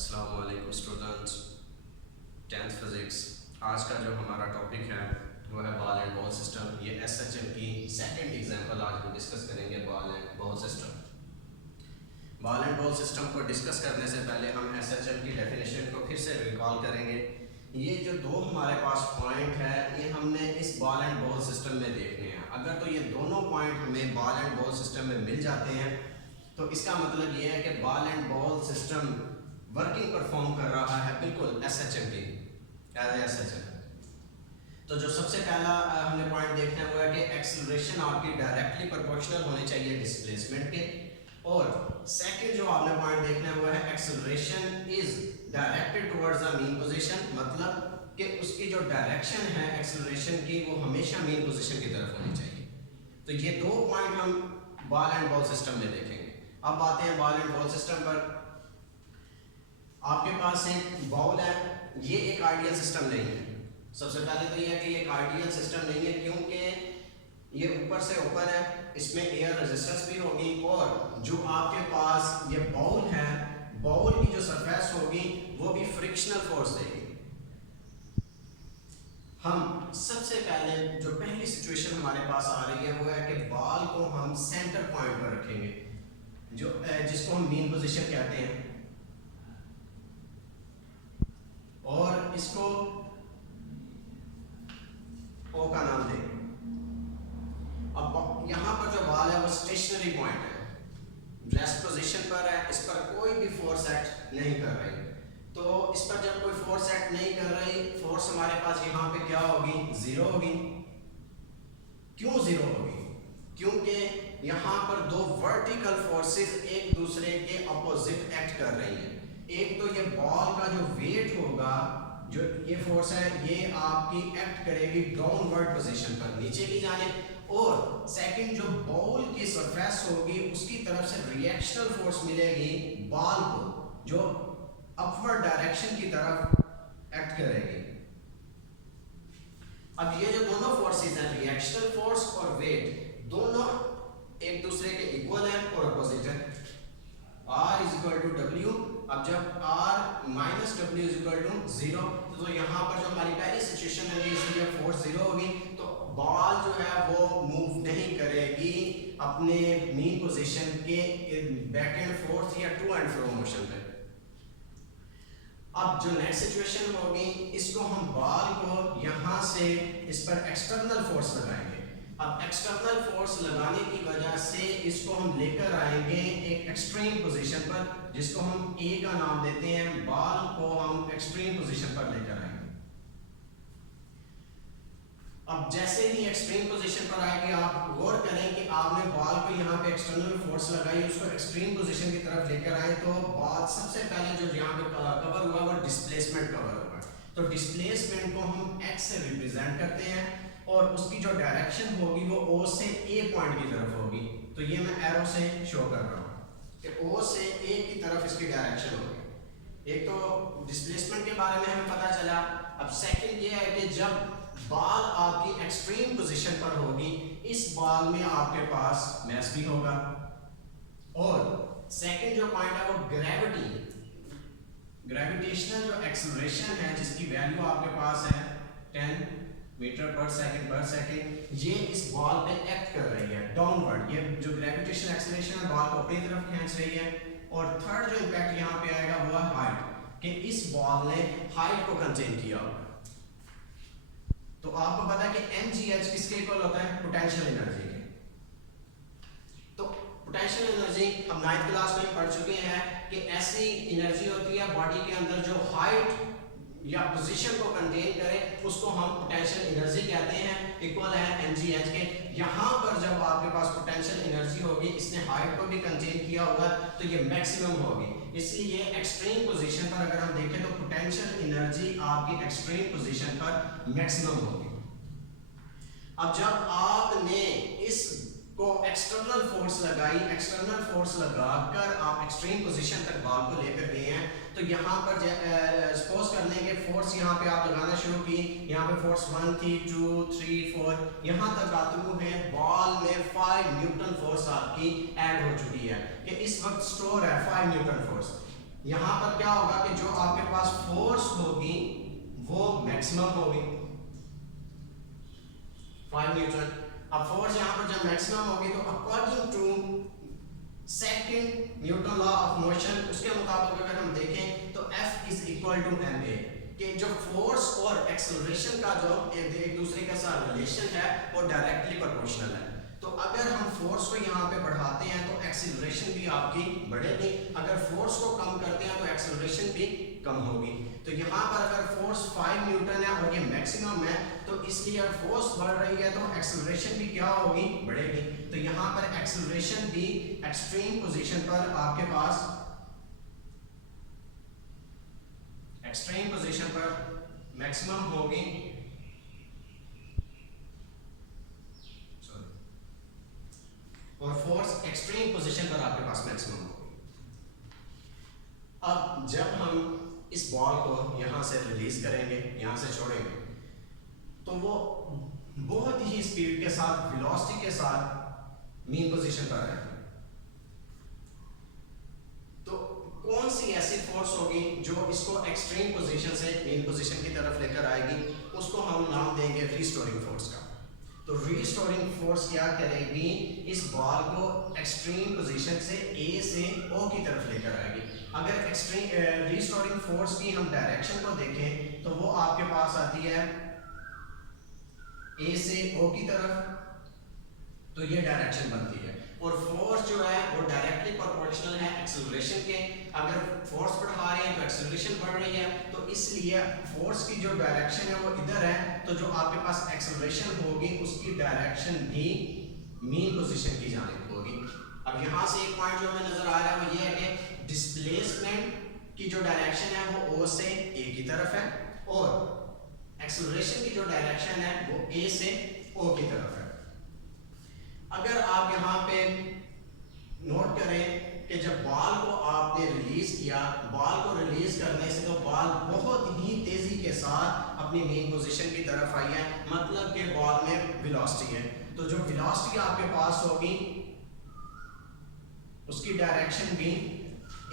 अस्सलाम वालेकुम students, 10th physics. आज का जो हमारा टॉपिक है वो है बॉल एंड बॉल सिस्टम। ये एसएचएम की सेकंड एग्जांपल आज हम डिस्कस करेंगे, ball and ball system. Ball and ball system को डिस्कस करने से पहले हम एसएचएम की डेफिनेशन को फिर से रिकॉल करेंगे। ये जो दो हमारे पास पॉइंट है ये हमने इस बॉल एंड बॉल सिस्टम में देखने हैं। अगर तो ये दोनों पॉइंट हमें बॉल एंड बॉल सिस्टम में मिल जाते हैं तो इसका मतलब ये है कि ball and ball system working perform कर रहा है बिल्कुल एसएचएम की एज एसएचएम। तो जो सबसे पहला हमने पॉइंट देखना है वो है कि एक्सेलरेशन आपकी डायरेक्टली प्रोपोर्शनल होनी चाहिए डिस्प्लेसमेंट के, और सेकंड जो आपने पॉइंट देखना है वो है acceleration is directed towards the mean position, मतलब कि उसकी जो डायरेक्शन है एक्सेलरेशन की वो हमेशा मीन पोजीशन की तरफ होनी चाहिए। तो ये दो पॉइंट हम बॉल एंड बॉल सिस्टम में देखेंगे। अब आते हैं बॉल एंड बॉल सिस्टम पर। आपके पास एक बॉल है, ये एक आइडियल सिस्टम नहीं है। सबसे पहले तो ये है कि ये एक आइडियल सिस्टम नहीं है क्योंकि ये ऊपर से ओपन है, इसमें एयर रेजिस्टेंस भी होगी, और जो आपके पास ये बॉल है, बॉल की जो सरफेस होगी वो भी फ्रिक्शनल फोर्स देगी। हम सबसे पहले जो पहली सिचुएशन हमारे पास आ रही है वो है कि बॉल को हम सेंटर पॉइंट पर रखेंगे, जो जिसको हम मीन पोजीशन कहते हैं, और इसको ओ का नाम दें। अब यहां पर जो बॉल है वो स्टेशनरी पॉइंट है, रेस्ट पोजीशन पर है, इस पर कोई भी फोर्स एक्ट नहीं कर रही। तो इस पर जब कोई फोर्स एक्ट नहीं कर रही, फोर्स हमारे पास यहाँ पे क्या होगी, जीरो होगी। क्यों जीरो होगी? क्योंकि यहाँ पर दो वर्टिकल फोर्सेस एक दूसरे के अपोजिट एक्ट कर रही हैं। एक तो ये बॉल का जो वेट होगा, जो ये फोर्स है, ये आपकी एक्ट करेगी डाउनवर्ड पोजीशन पर, नीचे की जानिब, और सेकंड जो बॉल की सरफेस होगी उसकी तरफ से रिएक्शनल फोर्स मिलेगी बॉल को, जो अपवर्ड डायरेक्शन की तरफ एक्ट करेगी। अब ये जो दोनों फोर्सेस हैं, रिएक्शनल फोर्स और वेट, दोनों एक दूसरे के इक्वल हैं और अपोजिट हैं। R is equal to W। अब जब R minus W is equal to 0, तो यहाँ पर जो हमारी पहली सिचुएशन है इसलिए फोर्स 0 होगी, तो बॉल जो है वो मूव नहीं करेगी अपने मीन पोजीशन के बैक एंड फोर्थ या टू एंड फ्रो मोशन पे। अब जो नेक्स्ट सिचुएशन होगी, इसको हम बॉल को यहाँ से इस पर एक्सटर्नल फोर्स लगाएंगे। अब एक्सटर्नल फोर्स लगाने की वजह से इसको हम लेकर आएंगे एक एक्सट्रीम पोजीशन पर, जिसको हम ए का नाम देते हैं। बॉल को हम एक्सट्रीम पोजीशन पर लेकर आएंगे। अब जैसे ही एक्सट्रीम पोजीशन पर आएंगे, आप गौर करें कि आपने बॉल को यहाँ पे एक्सटर्नल फोर्स लगाई, उसको एक्सट्रीम पोजीशन की तरफ लेकर आए, तो बॉल सबसे पहले जो यहाँ पे कवर हुआ वो डिस्प्लेसमेंट कवर हुआ। तो डिस्प्लेसमेंट को हम एक्स से रिप्रेजेंट करते हैं, और उसकी जो डायरेक्शन होगी वो ओ से ए पॉइंट की तरफ होगी। तो ये मैं एरो से शो कर रहा हूँ कि ओ से ए की तरफ इसकी डायरेक्शन होगी। एक तो डिस्प्लेसमेंट के बारे में हमें पता चला। अब सेकंड ये है कि जब बॉल आपकी एक्सट्रीम पोजीशन पर होगी, इस बॉल में आपके पास मास भी होगा, और सेकंड जो पॉइंट है वो ग्रेविटेशनल जो एक्सेलरेशन है, जिसकी वैल्यू आपके पास है 10 मीटर पर सेकंड, ये इस बॉल पे एक्ट कर रही है डाउनवर्ड। ये जो ग्रेविटेशनल एक्सेलरेशन है बॉल को अपनी तरफ खींच रही है। और थर्ड जो इम्पैक्ट यहाँ पे आएगा वो है हाइट, कि इस बॉल ने हाइट को कंटेन किया होगा। तो आपको पता है कि mgh किसके इक्वल होता है, पोटेंशियल एनर्जी के। तो पोटेंशियल एनर्जी हम 9th क्लास में पढ़ चुके हैं कि ऐसी एनर्जी होती है बॉडी के अंदर जो हाइट या पोजीशन को कंटेन करे, उसको हम पोटेंशियल एनर्जी कहते हैं, इक्वल है mgh के। यहाँ पर जब आपके पास पोटेंशियल एनर्जी होगी, इसने हाइट को भी कंटेन किया होगा, तो ये मैक्सिमम होगी। इसलिए एक्सट्रीम पोजीशन पर अगर हम देखें तो पोटेंशियल एनर्जी आपकी एक्सट्रीम पोजीशन पर मैक्सिमम होगी। अब जब आपने इसको एक्सटर्नल फोर्स लगाई, एक्सटर्नल फोर्स लगाकर आप एक्सट्रीम पोजीशन तक बॉल को लेकर गए हैं, तो यहाँ पर सपोज कर लेंगे फोर्स यहाँ पे आप लगाना शुरू की, यहाँ पे फोर्स 1 थी, 2 3 4, यहाँ तक आते हुए बॉल में 5 न्यूटन फोर्स आपकी ऐड हो चुकी है, कि इस वक्त स्टोर है 5 न्यूटन फोर्स। यहाँ पर क्या होगा कि जो आपके पास फोर्स होगी वो मैक्सिमम होगी 5 न्यूटन। अब फोर्स यहाँ पर जब मैक्सिमम होगी तो according to second Newton law of motion उसके मुताबिक अगर हम देखें तो F is equal to ma, कि जो फोर्स और एक्सेलरेशन का जो एक दूसरे के साथ रिलेशन है वो डायरेक्टली प्रोपोर्शनल है। तो अगर हम फोर्स को यहाँ पे बढ़ाते हैं तो एक्सेलरेशन भी आपकी बढ़ेगी, अगर फोर्स को कम करते हैं तो एक्सेलरेशन भी कम होगी। तो यहाँ पर अगर फोर्स 5 न्यूटन है और ये मैक्सिमम है तो इसलिए अगर फोर्स बढ़ रही है तो एक्सेलरेशन भी क्या होगी, बढ़ेगी। तो यहाँ पर एक्सेलरेशन भी एक्सट्रीम पोजीशन पर आपके पास एक्सट्रीम पोजीशन पर मैक्सिमम होगी और फोर्स एक्सट्रीम पोजीशन पर आपके पास मैक्सिमम होगी। अब जब हम इस बॉल को यहां से रिलीज करेंगे, यहां से छोड़ेंगे, तो वो बहुत ही स्पीड के साथ, वेलोसिटी के साथ मीन पोजीशन पर रहेगी। तो कौन सी ऐसी फोर्स होगी जो इसको एक्सट्रीम पोजीशन से मीन पोजीशन की तरफ लेकर आएगी, उसको हम नाम देंगे रीस्टोरिंग फोर्स का। तो रीस्टोरिंग फोर्स क्या करेगी, इस बॉल को एक्सट्रीम पोजीशन से ए से ओ की तरफ लेकर आएगी। अगर एक्सट्रीम रीस्टोरिंग फोर्स की हम डायरेक्शन को देखें तो वो आपके पास आती है ए से ओ की तरफ, तो ये डायरेक्शन बनती है। और फोर्स जो है वो डायरेक्टली प्रोपोर्शनल है एक्सेलरेशन के। अगर फोर्स बढ़ा रहे हैं तो एक्सेलरेशन बढ़ रही है, तो इसलिए फोर्स की जो डायरेक्शन है वो इधर है, तो जो आपके पास एक्सेलरेशन होगी उसकी डायरेक्शन भी मीन पोजीशन की जानिब होगी। अब यहाँ से एक पॉइंट जो हमें नजर आ रहा है वो ये है कि डिस्प्लेसमेंट की जो डायरेक्शन है वो ओ से ए की तरफ है और एक्सेलरेशन की जो डायरेक्शन है वो ए से ओ की तरफ है। अगर आप यहाँ पे नोट करें कि जब बॉल को आपने रिलीज किया, बॉल को रिलीज करने से तो बॉल बहुत ही तेजी के साथ अपनी मेन पोजीशन की तरफ आई है, मतलब कि बॉल में वेलोसिटी है। तो जो वेलोसिटी आपके पास होगी उसकी डायरेक्शन भी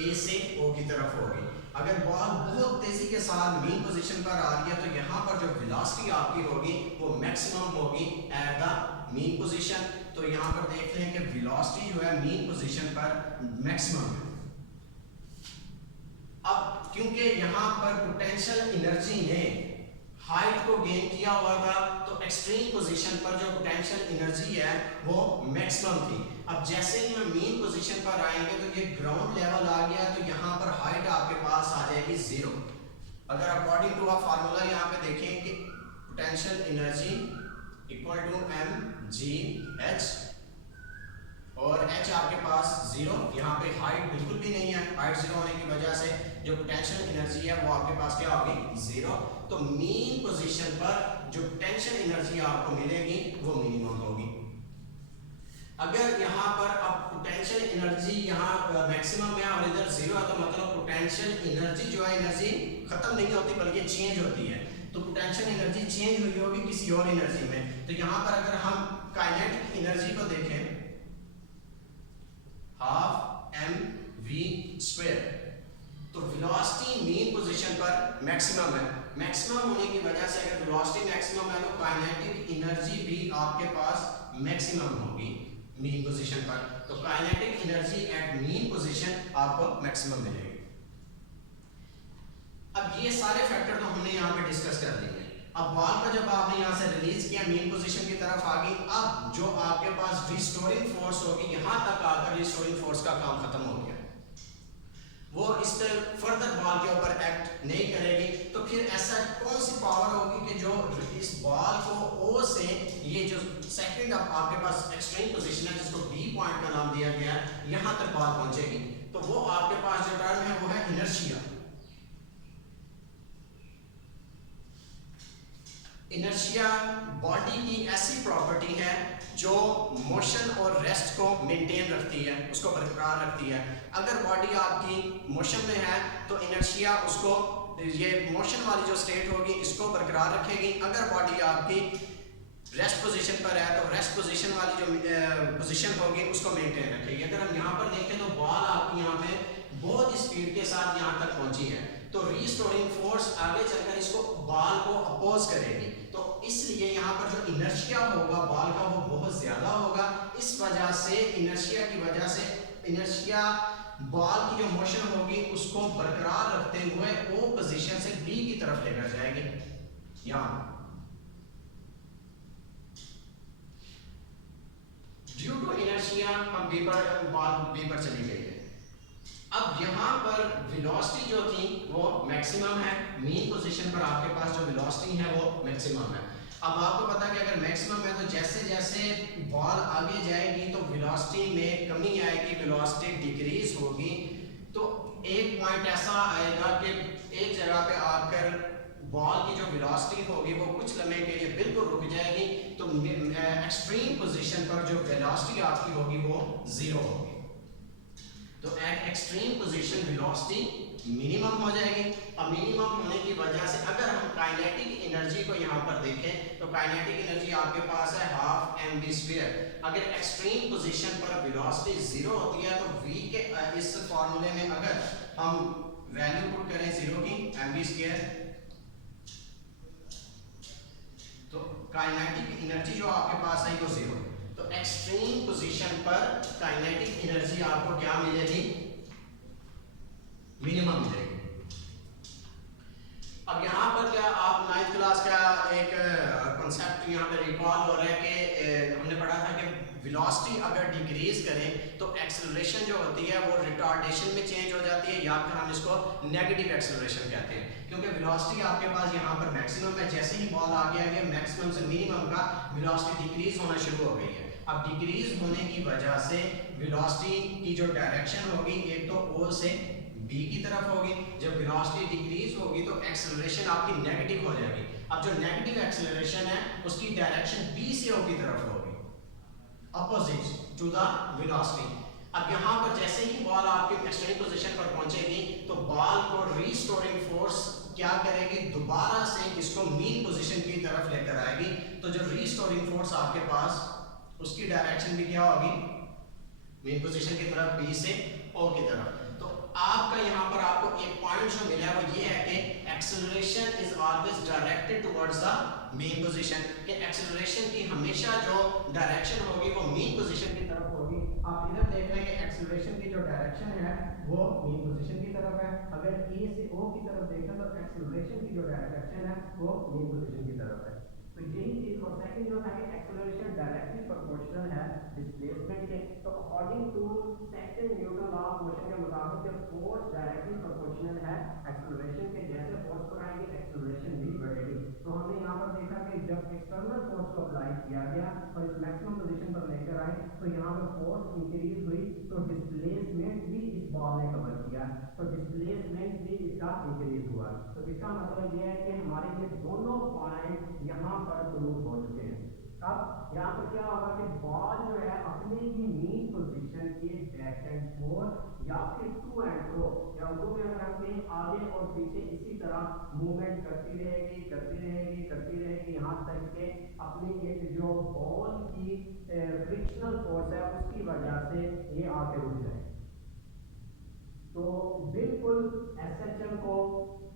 ए से ओ की तरफ होगी। अगर बॉल बहुत तेजी के साथ मेन पोजीशन पर आ रही है तो यहाँ पर जो वेलोसिटी आपकी होगी वो मैक्सिमम होगी एट द मीन पोजीशन। तो यहाँ पर देख लें कि वेलोसिटी जो है मीन पोजीशन पर मैक्सिमम है। अब क्योंकि यहाँ पर पोटेंशियल एनर्जी ने हाइट को गेन किया हुआ था तो एक्सट्रीम पोजीशन पर जो पोटेंशियल एनर्जी है वो मैक्सिमम थी। अब जैसे ही हम मीन पोजीशन पर आएंगे तो ये ग्राउंड लेवल आ गया, तो यहाँ पर हाइट आपके पास आ जाएगी 0। अगर अकॉर्डिंग टू आ फार्मूला यहाँ पे देखें कि potential energy equal to mgh और h आपके पास 0, यहाँ पे हाइट बिल्कुल भी नहीं है, हाइट 0 होने की वजह से जो पोटेंशियल एनर्जी है वो आपके पास क्या होगी, 0। तो मीन पोजीशन पर जो पोटेंशियल एनर्जी आपको मिलेगी वो मिनिमम होगी। अगर यहाँ पर अब पोटेंशियल एनर्जी यहाँ मैक्सिमम है और इधर 0 है तो मतलब पोटेंशियल एनर्जी जो है एनर्जी खत्म नहीं होती बल्कि चेंज होती है। तो पोटेंशियल एनर्जी चेंज हुई होगी किसी और एनर्जी में। तो यहाँ पर अगर हम काइनेटिक एनर्जी को देखें हाफ mv², तो वेलोसिटी मीन पोजीशन पर मैक्सिमम है। मैक्सिमम होने की वजह से अगर वेलोसिटी मैक्सिमम है तो काइनेटिक एनर्जी भी आपके पास मैक्सिमम होगी मीन पोजीशन पर। तो kinetic energy at mean position आपको मैक्सिमम मिलेगी। अब ये सारे फैक्टर तो हमने यहाँ पे डिस्कस कर लिए। अब बॉल को जब आपने यहाँ से रिलीज किया मीन पोजीशन की तरफ आ गई, अब जो आपके पास रिस्टोरिंग फोर्स होगी यहाँ तक आकर रिस्टोरिंग फोर्स का काम खत्म हो गया, वो इस पर फर्दर बॉल के ऊपर एक्ट नहीं करेगी। तो फिर ऐसा कौन सी पावर होगी कि जो इस बॉल को ओ से ये जो सेकंड आपके पास एक्सट्रीम पोजीशन है जिसको बी पॉइंट का नाम दिया गया है यहाँ तक बॉल पहुंचेगी। तो वो आपके पास जो टर्म है वो है इनर्शिया। इनर्शिया बॉडी की ऐसी प्रॉपर्टी है जो मोशन और रेस्ट को मेंटेन रखती है, उसको बरकरार रखती है। अगर बॉडी आपकी मोशन में है तो इनर्शिया उसको, ये मोशन वाली जो स्टेट होगी इसको बरकरार रखेगी। अगर बॉडी आपकी रेस्ट पोजीशन पर है तो रेस्ट पोजीशन वाली जो पोजीशन होगी उसको मेंटेन रखेगी। अगर हम यहाँ पर देखें तो बॉल आपकी यहाँ पे बहुत स्पीड के साथ यहाँ तक पहुंची है, तो रीस्टोरिंग फोर्स आगे चलकर इसको बॉल को अपोज करेगी, तो इसलिए यहाँ पर जो इनर्शिया होगा बॉल का वो बहुत ज्यादा होगा। इस वजह से इनर्शिया की वजह से इनर्शिया बॉल की जो मोशन होगी उसको बरकरार रखते हुए ओ पोजीशन से बी की तरफ लेकर जाएगी। यहाँ ड्यू टू इनर्शिया हम बी पर बॉल बी पर चली गई है। अब यहाँ पर वेलोसिटी जो थी वो मैक्सिमम है, मीन पोजीशन पर आपके पास जो वेलोसिटी है वो मैक्सिमम है। अब आपको पता है कि अगर मैक्सिमम है तो जैसे जैसे बॉल आगे जाएगी तो वेलोसिटी में कमी आएगी, वेलोसिटी डिक्रीज होगी। तो एक पॉइंट ऐसा आएगा कि एक जगह पे आकर बॉल की जो वेलोसिटी होगी वो कुछ लम्हे के लिए बिल्कुल रुक जाएगी, तो एक्सट्रीम पोजीशन पर जो वेलोसिटी आपकी होगी वो जीरो होगी। तो eight extreme position velocity minimum हो जाएगी। अब मिनिमम होने की वजह से अगर हम काइनेटिक एनर्जी को यहाँ पर देखें तो काइनेटिक एनर्जी आपके पास है हाफ mv²। अगर एक्सट्रीम पोजीशन पर वेलोसिटी जीरो होती है तो v के इस फॉर्मूले में अगर हम वैल्यू पुट करें जीरो की mv², तो काइनेटिक एनर्जी जो आपके पास है वो जीरो। तो एक्सट्रीम पोजीशन पर काइनेटिक एनर्जी आपको क्या मिलेगी, मिनिमम मिलेगी। अब यहाँ पर क्या आप 9th क्लास का एक कॉन्सेप्ट यहाँ पे रिकॉल हो रहा है कि हमने पढ़ा था कि वेलोसिटी अगर डिक्रीज करें तो एक्सेलरेशन जो होती है वो रिटार्डेशन में चेंज हो जाती है, या फिर हम इसको नेगेटिव एक्सेलरेशन कहते हैं, क्योंकि वेलोसिटी आपके पास यहाँ पर मैक्सिमम है। जैसे ही बॉल आगे आ गया मैक्सिमम से मिनिमम का वेलोसिटी डिक्रीज होना शुरू हो गई है। अब डिक्रीज होने की वजह से वेलोसिटी की जो डायरेक्शन होगी एक तो ओ से बी की तरफ होगी। जब वेलोसिटी डिक्रीज होगी तो एक्सेलरेशन आपकी नेगेटिव हो जाएगी। अब जो नेगेटिव एक्सेलरेशन है उसकी डायरेक्शन बी से ओ की तरफ होगी, अपोजिट टू द वेलोसिटी। अब यहाँ पर जैसे ही बॉल आपके एक्सट्रीम पोजीशन पर पहुंचेगी तो बॉल को रीस्टोरिंग फोर्स क्या करेगी, दोबारा से इसको मीन पोजीशन की तरफ लेकर आएगी। तो जो रीस्टोरिंग फोर्स आपके पास उसकी डायरेक्शन भी क्या होगी, मीन पोजीशन की तरफ बी से ओ की तरफ। तो आपका यहाँ पर आपको एक पॉइंट जो मिला है वो ये है कि acceleration is always directed towards the mean position, कि एक्सेलरेशन की हमेशा जो डायरेक्शन होगी वो मीन पोजीशन की तरफ होगी। आप इधर देख रहे हैं कि एक्सेलरेशन की जो डायरेक्शन है वो मीन पोजीशन की तरफ है। अगर ए से ओ की तरफ देखें तो एक्सेलरेशन की जो डायरेक्शन है वो मीन पोजीशन की तरफ है। तो यही चीज। और सेकंड जो है कि एक्सेलरेशन डायरेक्टली प्रोपोर्शनल है डिस्प्लेसमेंट के। तो according to second Newton law of motion के मुताबिक जब फोर्स डायरेक्टली प्रोपोर्शनल है एक्सेलरेशन के, जैसे फोर्स बढ़ाएंगे एक्सेलरेशन भी बढ़ेगी। तो हमने यहाँ पर देखा कि जब एक्सटर्नल फोर्स को अप्लाई किया गया और इस मैक्सिमम पोजीशन पर लेकर आए तो यहाँ पर फोर्स इंक्रीज हुई तो डिस्प्लेसमेंट भी इस बॉल ने कवर किया, तो डिस्प्लेसमेंट भी इसका इंक्रीज हुआ। तो इसका मतलब यह है कि हमारे ये दोनों पॉइंट यहाँ पर प्रूव हो चुके हैं। अब यहाँ पर क्या होगा कि बॉल जो है अपने ही मीन पोजीशन के बैक एंड फोर्थ या फिर टू एंड फ्रो या उर्दू में अगर हम कहें आगे और पीछे इसी तरह मूवमेंट करती रहेगी करती रहेगी करती रहेगी, यहाँ तक के अपनी एक जो बॉल की फ्रिक्शनल फोर्स है उसकी वजह से ये आके रुक जाएगी। तो बिल्कुल एसएचएम को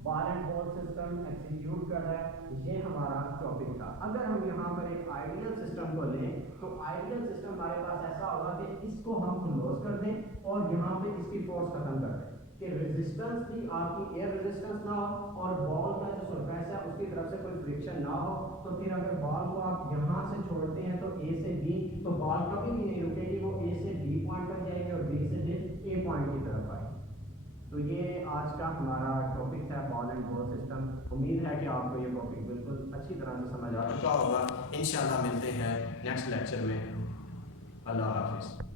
ball and ball system execute कर रहा है, ये हमारा टॉपिक था। अगर हम यहाँ पर एक आइडियल सिस्टम को लें तो आइडियल सिस्टम हमारे पास ऐसा होगा कि इसको हम क्लोज कर दें और यहाँ पे इसकी फोर्स खत्म कर दें कि रेजिस्टेंस भी आपकी एयर रेजिस्टेंस ना हो और बॉल का जो सरफेस है उसकी तरफ से कोई फ्रिक्शन ना हो। तो फिर अगर बॉल को आप यहाँ से छोड़ते हैं तो ए से बी, तो बॉल कभी भी नहीं रुकेगी, वो ए से बी पॉइंट पर जाएगी और बी से ए पॉइंट की तरफ आएगी। तो ये आज का हमारा टॉपिक है बॉल एंड बॉल सिस्टम। उम्मीद है कि आपको ये टॉपिक बिल्कुल अच्छी तरह से समझ आ चुका होगा। इंशाल्लाह मिलते हैं नेक्स्ट लेक्चर में। अल्लाह हाफिज़।